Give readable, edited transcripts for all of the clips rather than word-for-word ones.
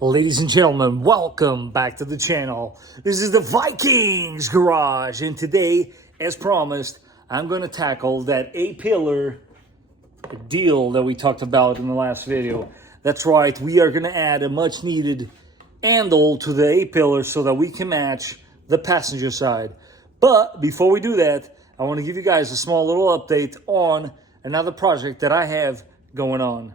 Ladies and gentlemen, welcome back to the channel. This is the Vikings Garage, and today, as promised, I'm going to tackle that A-pillar deal that we talked about in the last video. That's right, we are going to add a much needed handle to the A-pillar so that we can match the passenger side. But before we do that, I want to give you guys a small little update on another project that I have going on.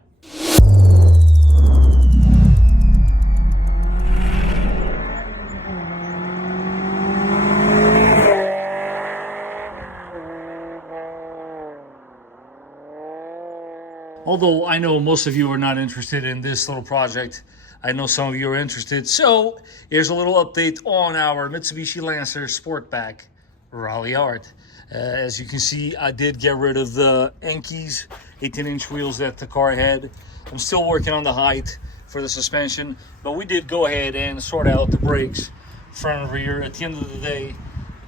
Although I know most of you are not interested in this little project, I know some of you are interested. So here's a little update on our Mitsubishi Lancer Sportback Rally Art. As you can see, I did get rid of the Enkis 18-inch wheels that the car had. I'm still working on the height for the suspension, but we did go ahead and sort out the brakes, front and rear. At the end of the day,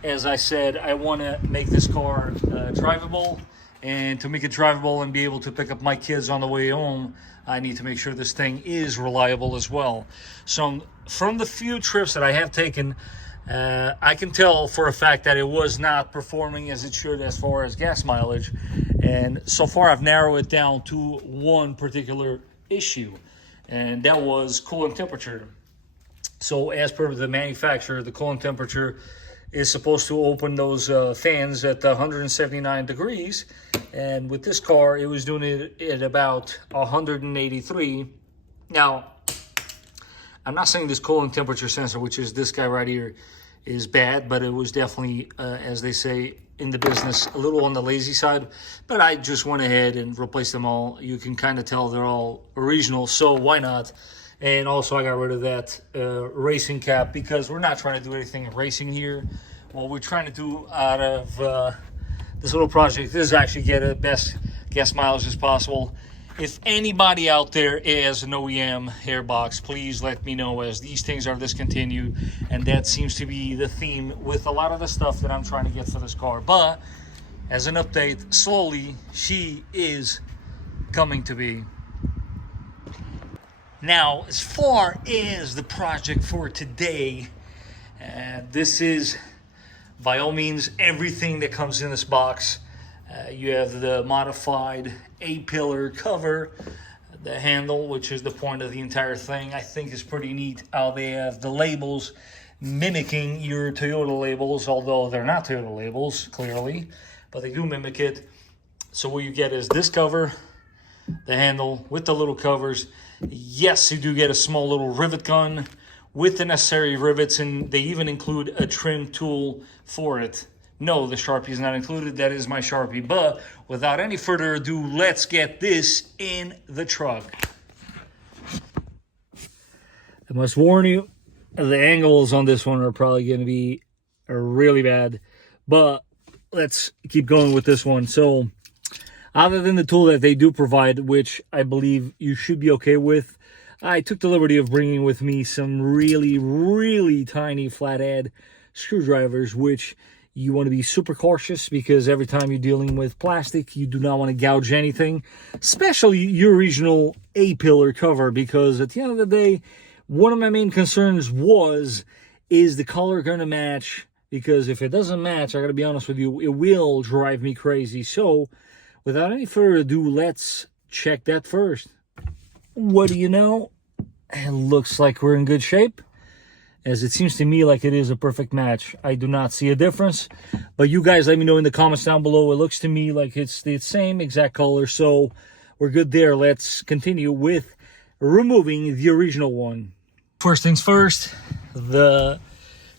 as I said, I want to make this car drivable. And to make it drivable and be able to pick up my kids on the way home, I need to make sure this thing is reliable as well. So from the few trips that I have taken, I can tell for a fact that it was not performing as it should as far as gas mileage. And so far I've narrowed it down to one particular issue, and that was coolant temperature. So as per the manufacturer, the coolant temperature is supposed to open those fans at 179 degrees. And with this car, it was doing it at about 183. Now, I'm not saying this coolant temperature sensor, which is this guy right here, is bad, but it was definitely, as they say in the business, a little on the lazy side. But I just went ahead and replaced them all. You can kind of tell they're all original, so why not? And also I got rid of that racing cap because we're not trying to do anything racing here. What we're trying to do out of this little project is actually get the best gas mileage as possible. If anybody out there has an OEM airbox, please let me know, as these things are discontinued. And that seems to be the theme with a lot of the stuff that I'm trying to get for this car. But as an update, slowly she is coming to be. Now, as far as the project for today, this is by all means everything that comes in this box. You have the modified A-pillar cover, the handle, which is the point of the entire thing. I think is pretty neat how they have the labels mimicking your Toyota labels, although they're not Toyota labels, clearly, but they do mimic it. So what you get is this cover, the handle with the little covers. Yes, you do get a small little rivet gun with the necessary rivets, and they even include a trim tool for it. No, the Sharpie is not included. That is my Sharpie. But without any further ado, let's get this in the truck. I must warn you, the angles on this one are probably going to be really bad, but let's keep going with this one. So other than the tool that they do provide, which I believe you should be okay with, I took the liberty of bringing with me some really tiny flathead screwdrivers, which you want to be super cautious because every time you're dealing with plastic, you do not want to gouge anything, especially your original A-pillar cover, because at the end of the day, one of my main concerns is the color going to match? Because if it doesn't match, I got to be honest with you, it will drive me crazy. So without any further ado, let's check that first. What do you know? It looks like we're in good shape, as it seems to me like it is a perfect match. I do not see a difference, but you guys let me know in the comments down below. It looks to me like it's the same exact color, so we're good there. Let's continue with removing the original one. First things first, the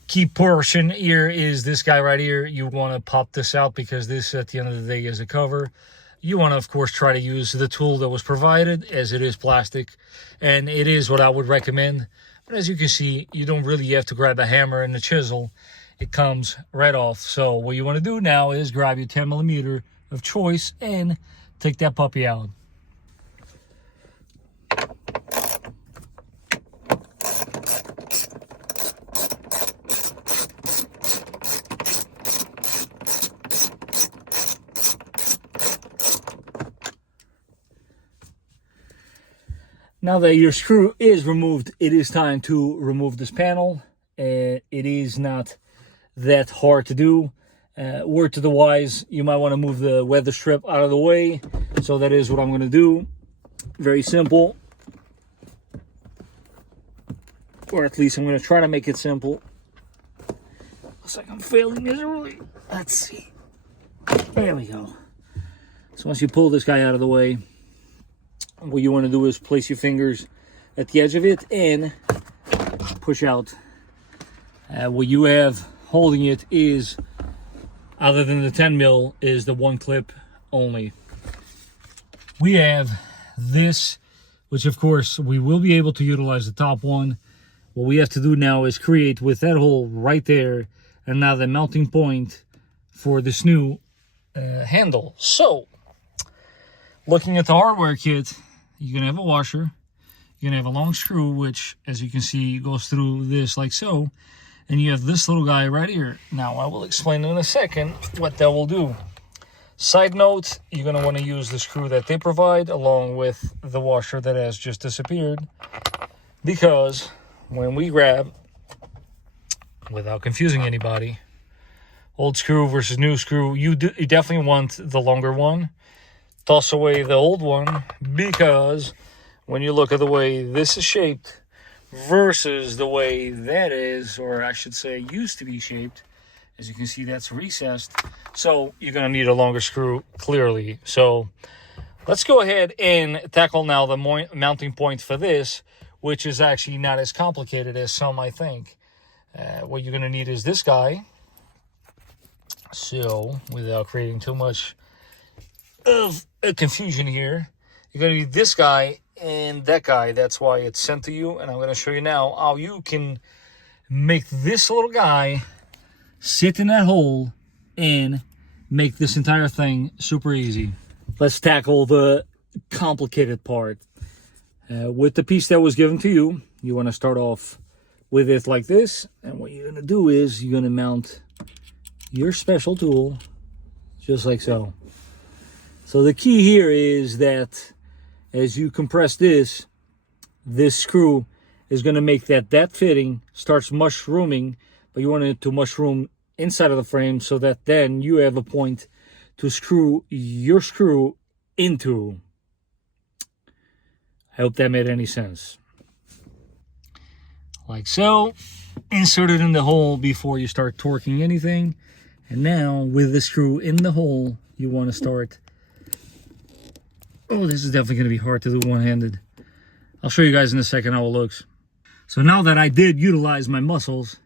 key portion here is this guy right here. You want to pop this out because this, at the end of the day, is a cover. You want to, of course, try to use the tool that was provided, as it is plastic, and it is what I would recommend. But as you can see, you don't really have to grab a hammer and a chisel. It comes right off. So what you want to do now is grab your 10mm of choice and take that puppy out. Now that your screw is removed, it is time to remove this panel. It is not that hard to do. Word to the wise, you might want to move the weather strip out of the way. So that is what I'm going to do. Very simple. Or at least I'm going to try to make it simple. Looks like I'm failing miserably. Let's see. There we go. So once you pull this guy out of the way, what you want to do is place your fingers at the edge of it and push out. What you have holding it is, other than the 10 mil, is the one clip only. We have this, which of course we will be able to utilize the top one. What we have to do now is create with that hole right there, and now the mounting point for this new handle. So, looking at the hardware kit, you're going to have a washer. You're going to have a long screw, which, as you can see, goes through this like so. And you have this little guy right here. Now, I will explain in a second what that will do. Side note, you're going to want to use the screw that they provide along with the washer that has just disappeared. Because when we grab, without confusing anybody, old screw versus new screw, you definitely want the longer one. Toss away the old one, because when you look at the way this is shaped versus the way that is, or I should say used to be shaped, as you can see, that's recessed. So you're going to need a longer screw, clearly. So let's go ahead and tackle now the mounting point for this, which is actually not as complicated as some might think. What you're going to need is this guy. So without creating too much of a confusion here, you're going to need this guy and that guy. That's why it's sent to you, and I'm going to show you now how you can make this little guy sit in that hole and make this entire thing super easy. Let's tackle the complicated part. With the piece that was given to you, you want to start off with it like this, and what you're going to do is you're going to mount your special tool just like so. So the key here is that as you compress this screw is going to make that fitting starts mushrooming, but you want it to mushroom inside of the frame so that then you have a point to screw your screw into. I hope that made any sense. Like so. Insert it in the hole before you start torquing anything. And now with the screw in the hole, you want to start. Oh, this is definitely going to be hard to do one-handed. I'll show you guys in a second how it looks. So now that I did utilize my muscles,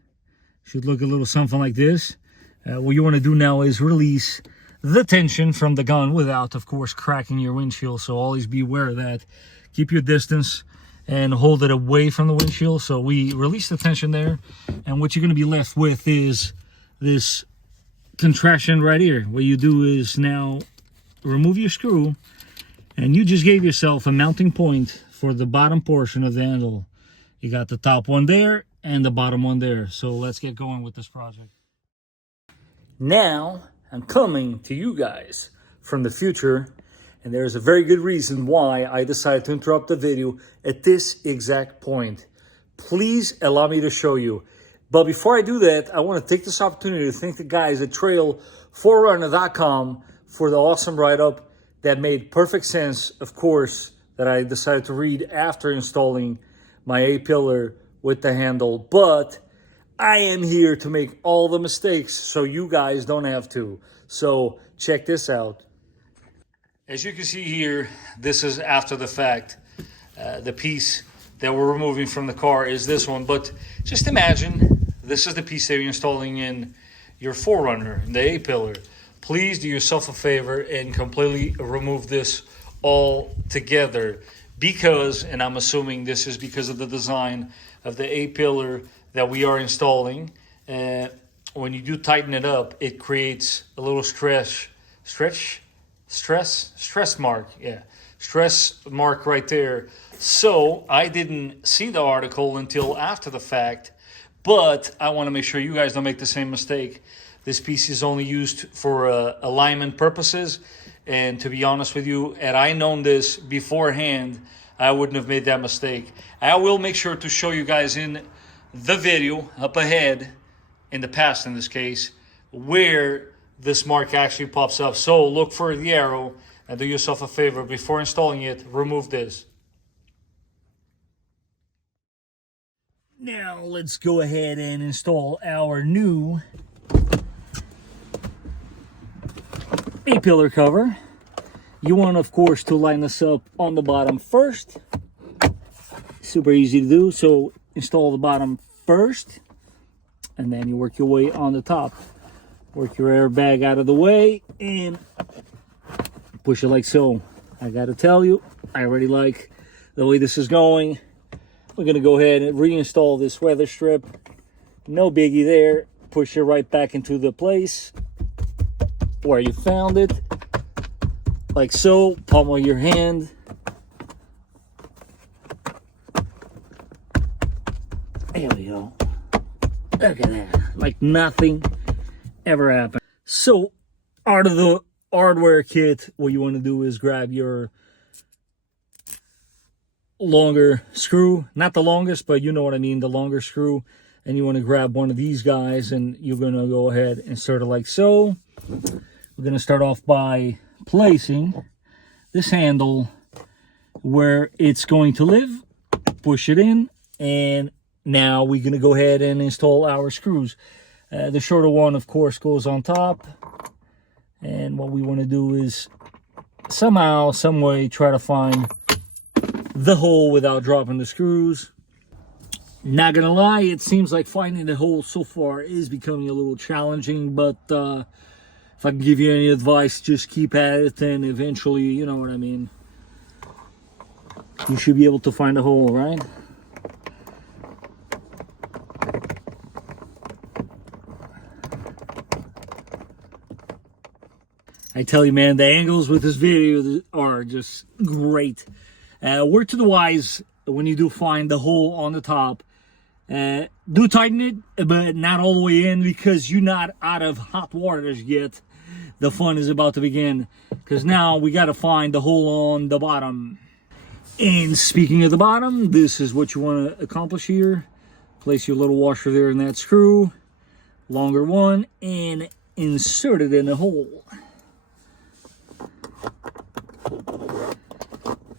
it should look a little something like this. What you want to do now is release the tension from the gun without, of course, cracking your windshield. So always be aware of that. Keep your distance and hold it away from the windshield. So we release the tension there. And what you're going to be left with is this contraction right here. What you do is now remove your screw, and you just gave yourself a mounting point for the bottom portion of the handle. You got the top one there and the bottom one there. So let's get going with this project. Now I'm coming to you guys from the future, and there's a very good reason why I decided to interrupt the video at this exact point. Please allow me to show you. But before I do that, I want to take this opportunity to thank the guys at trail4runner.com for the awesome write-up that made perfect sense, of course, that I decided to read after installing my A-pillar with the handle. But I am here to make all the mistakes so you guys don't have to. So check this out. As you can see here, this is after the fact. The piece that we're removing from the car is this one. But just imagine this is the piece that you're installing in your 4Runner, the A-pillar. Please do yourself a favor and completely remove this all together, because, and I'm assuming this is because of the design of the A-pillar that we are installing, when you do tighten it up, it creates a little stress mark right there. So I didn't see the article until after the fact, but I want to make sure you guys don't make the same mistake. This piece is only used for alignment purposes, and to be honest with you, had I known this beforehand, I wouldn't have made that mistake. I will make sure to show you guys in the video up ahead, in the past in this case, where this mark actually pops up. So look for the arrow and do yourself a favor. Before installing it, remove this. Now let's go ahead and install our new A-pillar cover. You want, of course, to line this up on the bottom first. Super easy to do. So install the bottom first, and then you work your way on the top. Work your airbag out of the way and push it like so. I gotta tell you, I already like the way this is going. We're gonna go ahead and reinstall this weather strip. No biggie there. Push it right back into the place where you found it, like so. Pummel your hand. There we go. Look at that. Like nothing ever happened. So out of the hardware kit, what you want to do is grab your longer screw, not the longest, but you know what I mean, the longer screw, and you want to grab one of these guys, and you're going to go ahead and insert it like so. We're going to start off by placing this handle where it's going to live. Push it in, and now we're going to go ahead and install our screws. The shorter one, of course, goes on top, and what we want to do is somehow, some way, try to find the hole without dropping the screws. Not gonna lie, it seems like finding the hole so far is becoming a little challenging, but if I can give you any advice, just keep at it, and eventually, you know what I mean, you should be able to find a hole, right? I tell you, man, the angles with this video are just great. Word to the wise, when you do find the hole on the top, do tighten it, but not all the way in, because you're not out of hot waters yet. The fun is about to begin, because now we got to find the hole on the bottom. And speaking of the bottom, this is what you want to accomplish here. Place your little washer there in that screw, longer one, and insert it in the hole.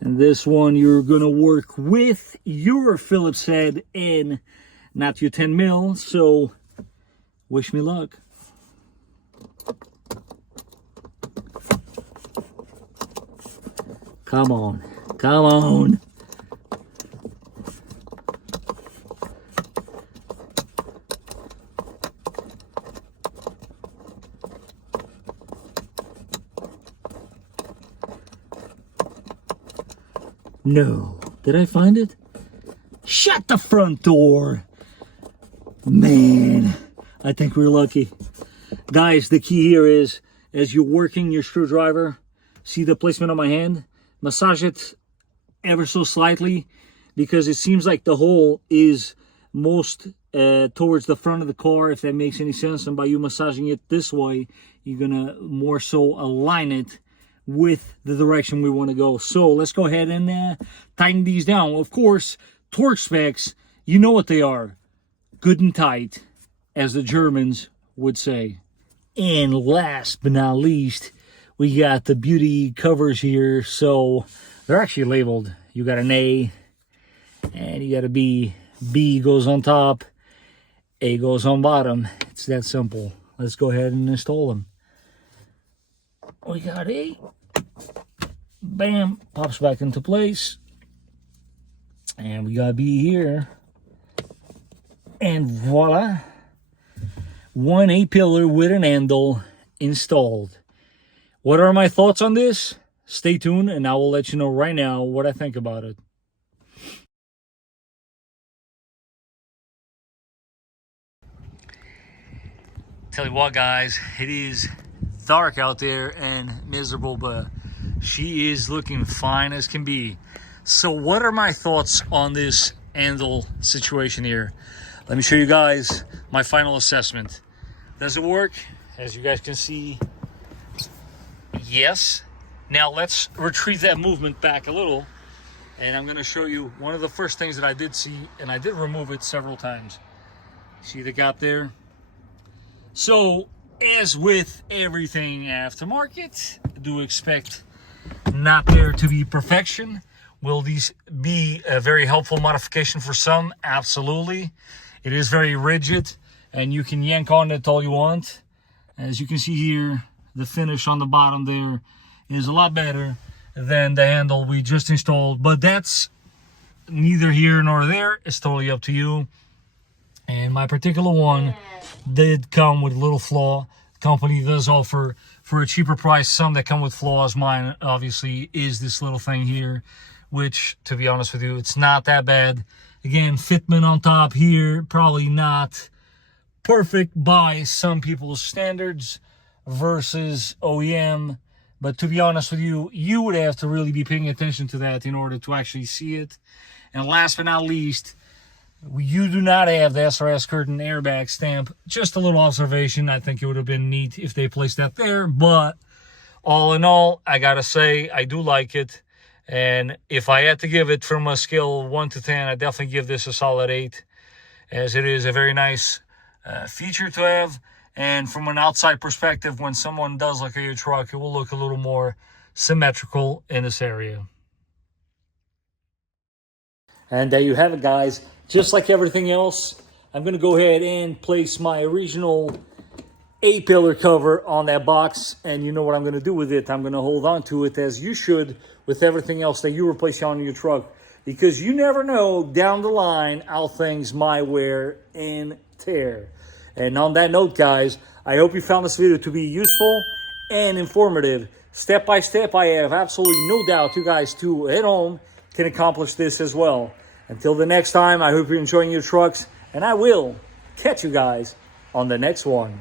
And this one, you're going to work with your Phillips head and not your 10 mil. So wish me luck. Come on. Come on. No. Did I find it? Shut the front door. Man, I think we're lucky. Guys, the key here is, as you're working your screwdriver, see the placement of my hand? Massage it ever so slightly, because it seems like the hole is most towards the front of the car, if that makes any sense. And by you massaging it this way, you're going to more so align it with the direction we want to go. So let's go ahead and tighten these down. Of course, torque specs, you know what they are. Good and tight, as the Germans would say. And last but not least, we got the beauty covers here. So they're actually labeled. You got an A and you got a B. B goes on top, A goes on bottom. It's that simple. Let's go ahead and install them. We got A. Bam, pops back into place. And we got B here. And voila. One A-pillar with an handle installed. What are my thoughts on this? Stay tuned and I will let you know right now what I think about it. Tell you what, guys, it is dark out there and miserable, but she is looking fine as can be. So what are my thoughts on this handle situation here? Let me show you guys my final assessment. Does it work? As you guys can see, yes. Now let's retrieve that movement back a little And I'm going to show you one of the first things that I did see, and I did remove it several times. See the gap there? So, as with everything aftermarket, do expect not there to be perfection. Will these be a very helpful modification for some? Absolutely. It is very rigid, and you can yank on it all you want. As you can see here, the finish on the bottom there is a lot better than the handle we just installed, but that's neither here nor there. It's totally up to you. And my particular one did come with a little flaw. The company does offer, for a cheaper price, some that come with flaws. Mine obviously is this little thing here, which, to be honest with you, it's not that bad. Again, fitment on top here, probably not perfect by some people's standards versus OEM. But to be honest with you, you would have to really be paying attention to that in order to actually see it. And last but not least, you do not have the SRS curtain airbag stamp. Just a little observation. I think it would have been neat if they placed that there. But all in all, I gotta say, I do like it. And if I had to give it from a scale of 1 to 10, I definitely give this a solid 8, as it is a very nice feature to have. And from an outside perspective, when someone does look at your truck, it will look a little more symmetrical in this area. And there you have it, guys. Just like everything else, I'm going to go ahead and place my original A-pillar cover on that box. And you know what I'm going to do with it. I'm going to hold on to it, as you should with everything else that you replace on your truck. Because you never know down the line how things might wear and tear. And on that note, guys, I hope you found this video to be useful and informative. Step by step, I have absolutely no doubt you guys too at home can accomplish this as well. Until the next time, I hope you're enjoying your trucks, and I will catch you guys on the next one.